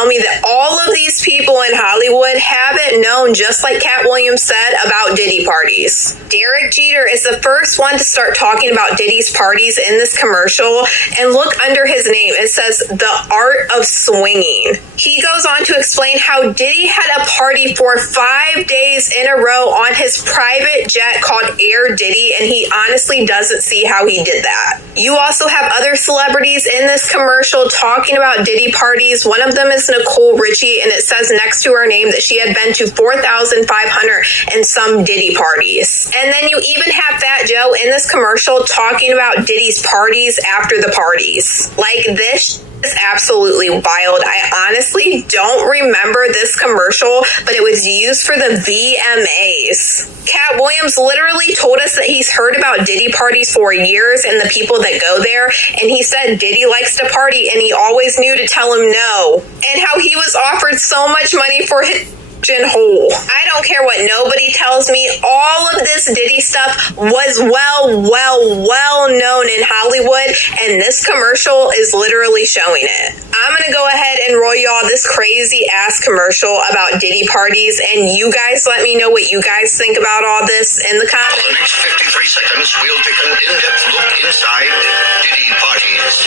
tell me that all of these people in Hollywood haven't known, just like Cat Williams said, about Diddy parties. Derek Jeter is the first one to start talking about Diddy's parties in this commercial, and look under his name, it says The Art of Swinging. He goes on to explain how Diddy had a party for 5 days in a row on his private jet called Air Diddy, and he honestly doesn't see how he did that. You also have other celebrities in this commercial talking about Diddy parties. One of them is Nicole Richie, and it says next to her name that she had been to 4,500 and some Diddy parties. And then you even have Fat Joe in this commercial talking about Diddy's parties after the parties. Like, this is absolutely wild. I honestly don't remember this commercial, but it was used for the VMAs. Cat Williams literally told us that he's heard about Diddy parties for years and the people that go there, and he said Diddy likes to party and he always knew to tell him no, and how he was offered so much money for his hole. I don't care what nobody tells me. All of this Diddy stuff was well known in Hollywood, and this commercial is literally showing it. I'm gonna go ahead and roll y'all this crazy ass commercial about Diddy parties, and you guys let me know what you guys think about all this in the comments. For the next 53 seconds, we'll take an in-depth look inside Diddy parties.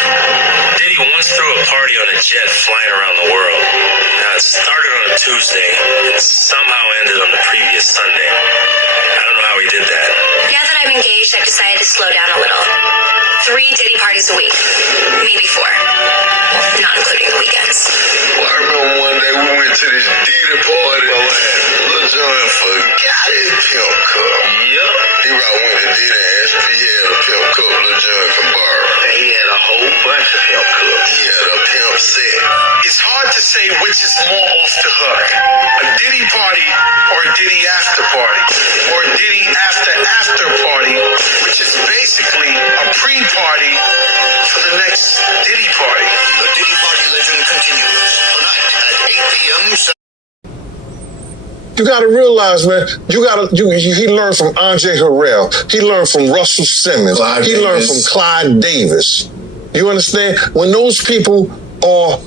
Diddy once threw a party on a jet flying around the world. Now, it started on a Tuesday and somehow ended on the previous Sunday. I don't know how he did that. Now that I'm engaged, I've decided to slow down a little. 3 Diddy parties a week. Maybe 4. Not including the weekends. Well, I remember one day we went to this Diddy party. Lil Jon forgot his pimp cup. Yup. He went to Diddy and asked if he had a pimp cup Lil Jon could borrow. And he had a whole bunch of pimp cups. He had a pimp set. It's hard to say which is more off the hook. A Diddy party or a Diddy after party. Or a Diddy after party, which is basically a pre-party for the next Diddy party. The Diddy party legend continues tonight at 8 p.m. You gotta realize, man, he learned from Andre Harrell. He learned from Russell Simmons. He learned from Clyde Davis. You understand? When those people are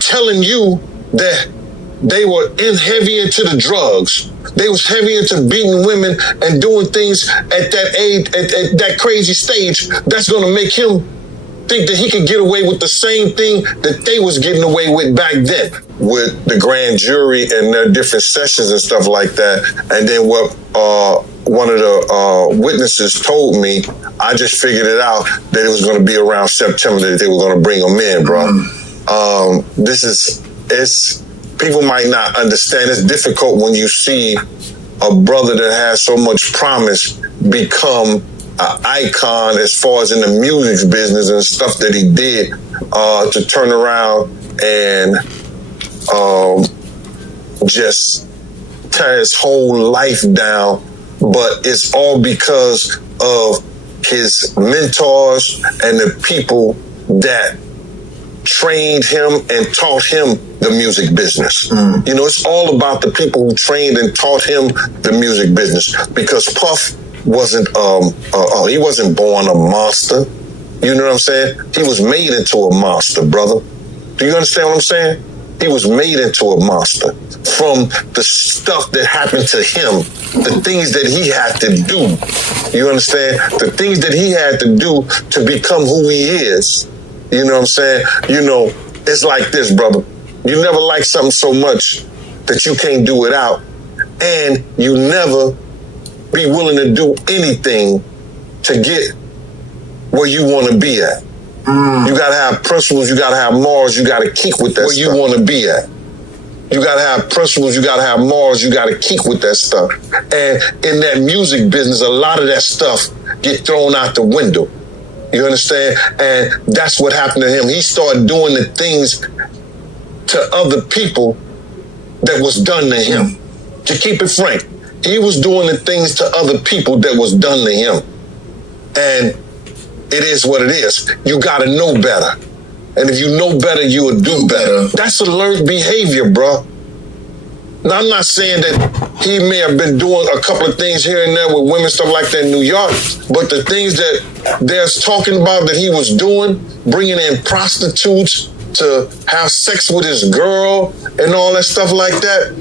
telling you that they were heavy into the drugs, they was heavy into beating women and doing things at that age, at that crazy stage, that's gonna make him think that he could get away with the same thing that they was getting away with back then. With the grand jury and their different sessions and stuff like that. And then what one of the witnesses told me, I just figured it out that it was going to be around September that they were going to bring him in, bro. People might not understand. It's difficult when you see a brother that has so much promise become an icon as far as in the music business and stuff that he did, to turn around and just tear his whole life down. But it's all because of his mentors and the people that trained him and taught him the music business. You know, it's all about the people who trained and taught him the music business, because Puff wasn't he wasn't born a monster. You know what I'm saying? He was made into a monster, brother. Do you understand what I'm saying? He was made into a monster from the stuff that happened to him, the things that he had to do. You understand? The things that he had to do to become who he is. You know what I'm saying? You know, it's like this, brother. You never like something so much that you can't do it out, and you never be willing to do anything to get where you want to be at. You got to have principles, you got to have morals, you got to keep with that where stuff. You want to be at. You got to have principles, you got to have morals, you got to keep with that stuff. And in that music business, a lot of that stuff get thrown out the window. You understand? And that's what happened to him. He started doing the things to other people that was done to him. To keep it frank, he was doing the things to other people that was done to him. And it is what it is. You got to know better. And if you know better, you will do better. That's a learned behavior, bro. Now, I'm not saying that he may have been doing a couple of things here and there with women, stuff like that in New York, but the things that they're talking about that he was doing, bringing in prostitutes to have sex with his girl and all that stuff like that.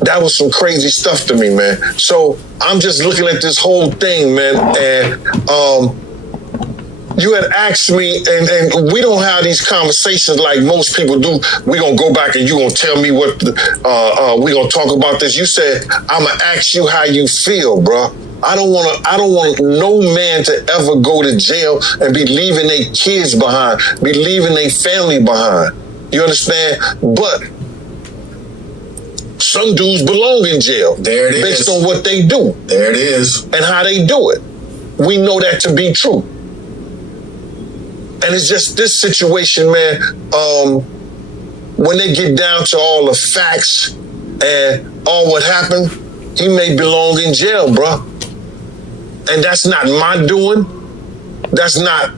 That was some crazy stuff to me, man. So I'm just looking at this whole thing, man, and you had asked me, and we don't have these conversations like most people do. We're going to go back and you're going to tell me what, we're going to talk about this. You said, I'm going to ask you how you feel, bro. I don't want no man to ever go to jail and be leaving their kids behind, be leaving their family behind. You understand? But some dudes belong in jail. There it is. Based on what they do. There it is. And how they do it. We know that to be true. And it's just this situation, man, when they get down to all the facts and all what happened, he may belong in jail, bro. And that's not my doing. That's not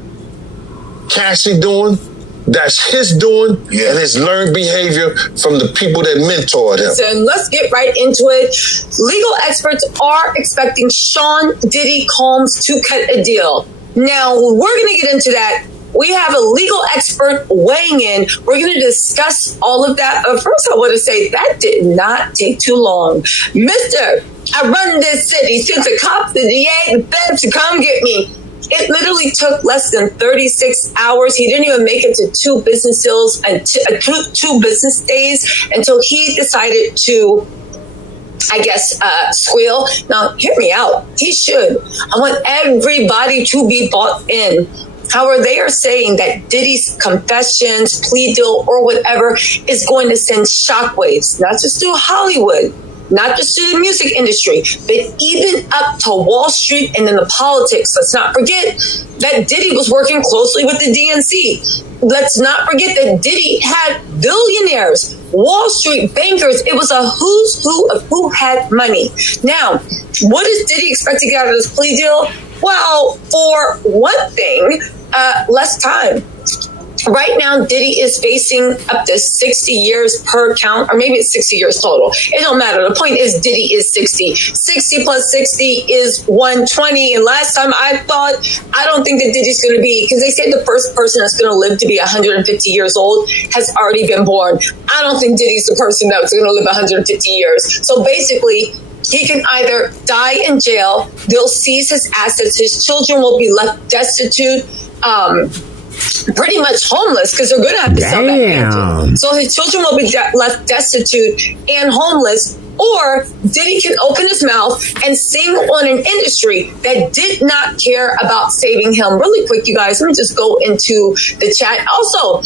Cassie doing. That's his doing and his learned behavior from the people that mentored him. So let's get right into it. Legal experts are expecting Sean Diddy Combs to cut a deal. Now, we're going to get into that. We have a legal expert weighing in. We're going to discuss all of that. But first, I want to say that did not take too long. Mister, I run this city. Since the cops, the DA, the feds to come get me. It literally took less than 36 hours. He didn't even make it to 2 business deals and 2 business days until he decided to, I guess, squeal. Now, hear me out. He should. I want everybody to be bought in. However, they are saying that Diddy's confessions, plea deal, or whatever is going to send shockwaves, not just through Hollywood, not just to the music industry, but even up to Wall Street and in the politics. Let's not forget that Diddy was working closely with the DNC. Let's not forget that Diddy had billionaires, Wall Street bankers. It was a who's who of who had money. Now, what does Diddy expect to get out of this plea deal? Well, for one thing, less time. Right now, Diddy is facing up to 60 years per count, or maybe it's 60 years total. It don't matter. The point is Diddy is 60. 60 plus 60 is 120. And last time I thought, I don't think that Diddy's going to be, because they say the first person that's going to live to be 150 years old has already been born. I don't think Diddy's the person that's going to live 150 years. So basically, he can either die in jail, they'll seize his assets, his children will be left destitute, pretty much homeless, because they're going to have to sell that mansion. So his children will be left destitute and homeless, or Diddy can open his mouth and sing on an industry that did not care about saving him. Really quick, you guys, let me just go into the chat. Also,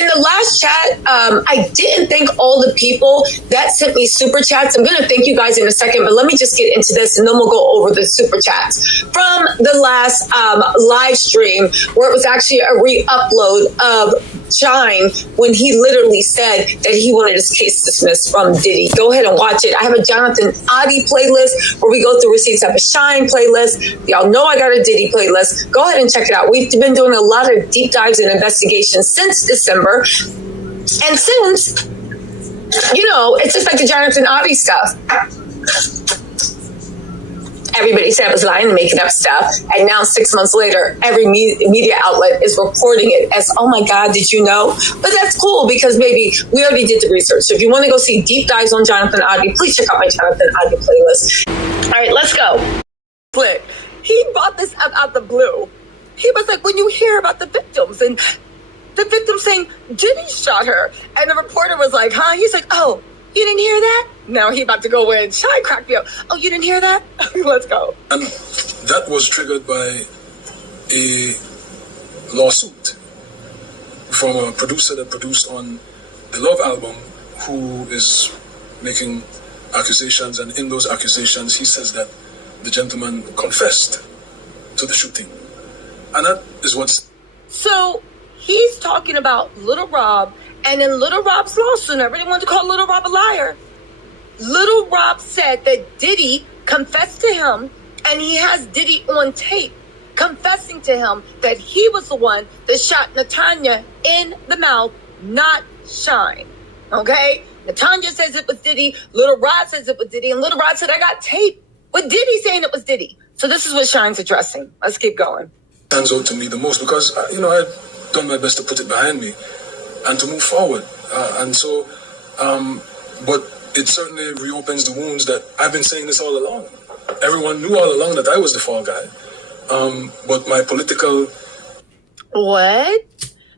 in the last chat, I didn't thank all the people that sent me super chats. I'm going to thank you guys in a second, but let me just get into this and then we'll go over the super chats. From the last live stream, where it was actually a re-upload of Shine, when he literally said that he wanted his case dismissed from Diddy. Go ahead and watch it. I have a Jonathan Adi playlist where we go through receipts. I have a Shine playlist. Y'all know I got a Diddy playlist. Go ahead and check it out. We've been doing a lot of deep dives and investigations since December. And since, you know, it's just like the Jonathan Adi stuff. Everybody said I was lying and making up stuff. And now 6 months later, every media outlet is reporting it as, oh my God, did you know? But that's cool because, baby, we already did the research. So if you want to go see deep dives on Jonathan Adi, please check out my Jonathan Adi playlist. All right, let's go. He brought this up out the blue. He was like, when you hear about the victims and the victim saying, Diddy shot her. And the reporter was like, huh? He's like, oh, you didn't hear that? Now he about to go in. Shy cracked me up. Oh, you didn't hear that? Let's go. And that was triggered by a lawsuit from a producer that produced on the Love album, who is making accusations. And in those accusations, he says that the gentleman confessed to the shooting. And that is what's... So he's talking about Little Rob. And in Little Rob's lawsuit, everybody wanted to call Little Rob a liar. Little Rob said that Diddy confessed to him, and he has Diddy on tape confessing to him that he was the one that shot Natanya in the mouth, not Shine. Okay? Natanya says it was Diddy. Little Rod says it was Diddy. And Little Rod said, I got tape with Diddy saying it was Diddy. So this is what Shine's addressing. Let's keep going. Stands out to me the most because, done my best to put it behind me and to move forward. But it certainly reopens the wounds that I've been saying this all along. Everyone knew all along that I was the fall guy. But my political... What?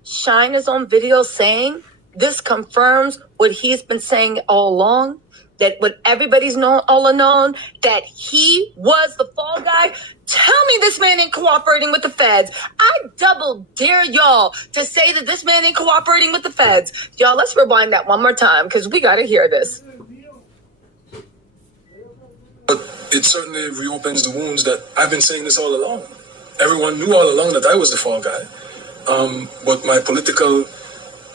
Shine is on video saying this confirms what he's been saying all along, that what everybody's known all along, that he was the fall guy. Tell me this man ain't cooperating with the feds. I double dare y'all to say that this man ain't cooperating with the feds. Y'all, let's rewind that one more time because we got to hear this. But it certainly reopens the wounds that I've been saying this all along. Everyone knew all along that I was the fall guy. But my political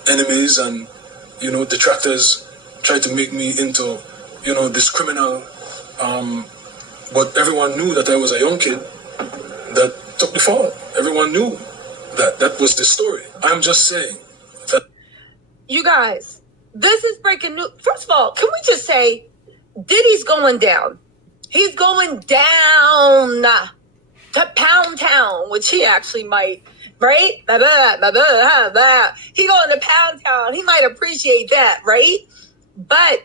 enemies and, detractors tried to make me into, this criminal. But everyone knew that I was a young kid that took the fall. Everyone knew that. That was the story. I'm just saying that. You guys, this is breaking news. First of all, can we just say Diddy's going down? He's going down to Pound Town, which he actually might, right? He going to Pound Town. He might appreciate that, right? But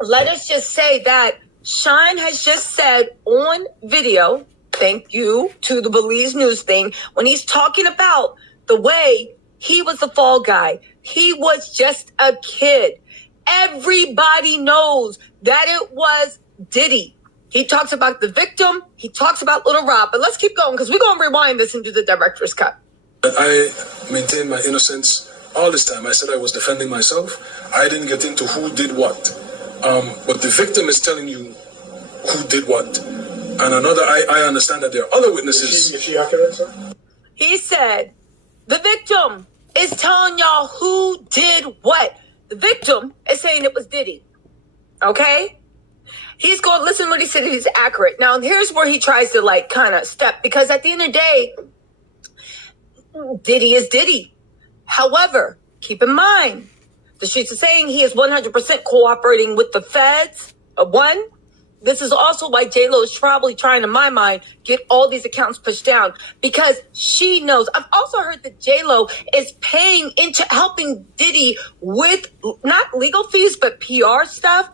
let us just say that Shine has just said on video, thank you to the Belize News thing, when he's talking about the way he was the fall guy. He was just a kid. Everybody knows that it was Diddy. He talks about the victim. He talks about Little Rob. But let's keep going because we're going to rewind this and do the director's cut. I maintained my innocence all this time. I said I was defending myself. I didn't get into who did what. But the victim is telling you who did what. And I understand that there are other witnesses. Is she accurate, sir? He said the victim is telling y'all who did what. The victim is saying it was Diddy. Okay? He's going, listen to what he said, he's accurate. Now, here's where he tries to kind of step, because at the end of the day, Diddy is Diddy. However, keep in mind, the streets are saying he is 100% cooperating with the feds. One, this is also why J-Lo is probably trying, in my mind, get all these accounts pushed down, because she knows. I've also heard that J-Lo is paying into helping Diddy with not legal fees, but PR stuff.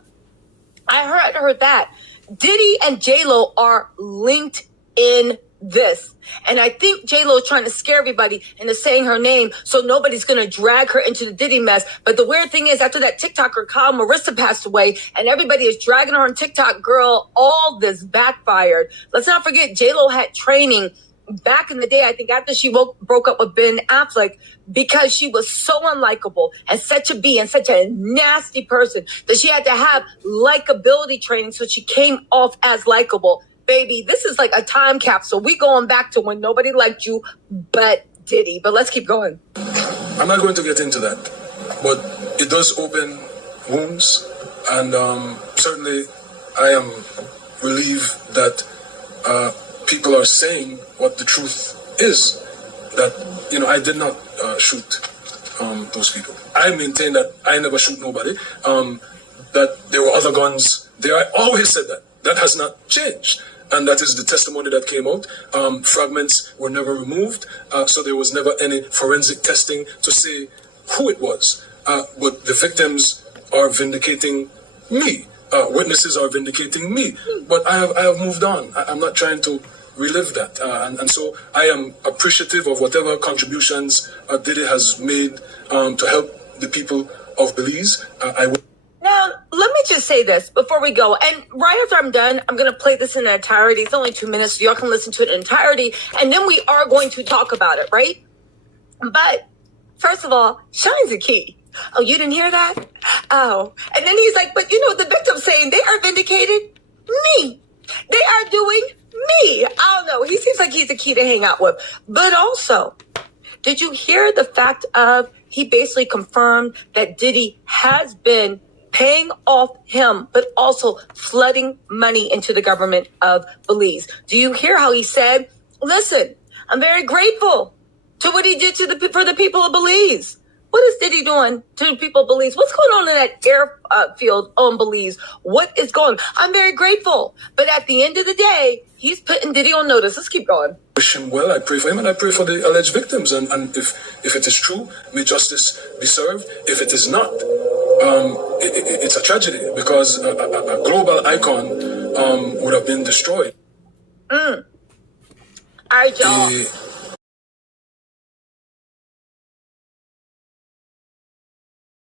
I heard that. Diddy and J-Lo are linked in this. And I think J-Lo is trying to scare everybody into saying her name so nobody's going to drag her into the Diddy mess. But the weird thing is, after that TikToker, Kyle Marissa, passed away, and everybody is dragging her on TikTok, girl, all this backfired. Let's not forget, J-Lo had training back in the day, I think after she broke up with Ben Affleck, because she was so unlikable and such a B and such a nasty person that she had to have likability training so she came off as likable. Baby, this is like a time capsule. We going back to when nobody liked you but Diddy. But let's keep going. I'm not going to get into that, but it does open wounds, and certainly I am relieved that people are saying what the truth is, that, I did not shoot those people. I maintain that I never shoot nobody, that there were other guns there. I always said that. That has not changed. And that is the testimony that came out. Fragments were never removed, so there was never any forensic testing to say who it was. But the victims are vindicating me. Witnesses are vindicating me. But I have moved on. I'm not trying to relive that. And so I am appreciative of whatever contributions Diddy has made to help the people of Belize. Now, let me just say this before we go. And right after I'm done, I'm going to play this in entirety. It's only 2 minutes, so y'all can listen to it in entirety. And then we are going to talk about it, right? But first of all, Shine's a key. Oh, you didn't hear that? Oh. And then he's like, but the victim's saying they are vindicated? Me. They are doing me. I don't know. He seems like he's a key to hang out with. But also, did you hear the fact of he basically confirmed that Diddy has been paying off him, but also flooding money into the government of Belize? Do you hear how he said, listen, I'm very grateful to what he did for the people of Belize. What is Diddy doing to the people of Belize? What's going on in that airfield on Belize? What is going on? I'm very grateful. But at the end of the day, he's putting Diddy on notice. Let's keep going. wish him well. I pray for him, and I pray for the alleged victims. And if it is true, may justice be served. If it is not, it's a tragedy, because a global icon would have been destroyed. All right, y'all.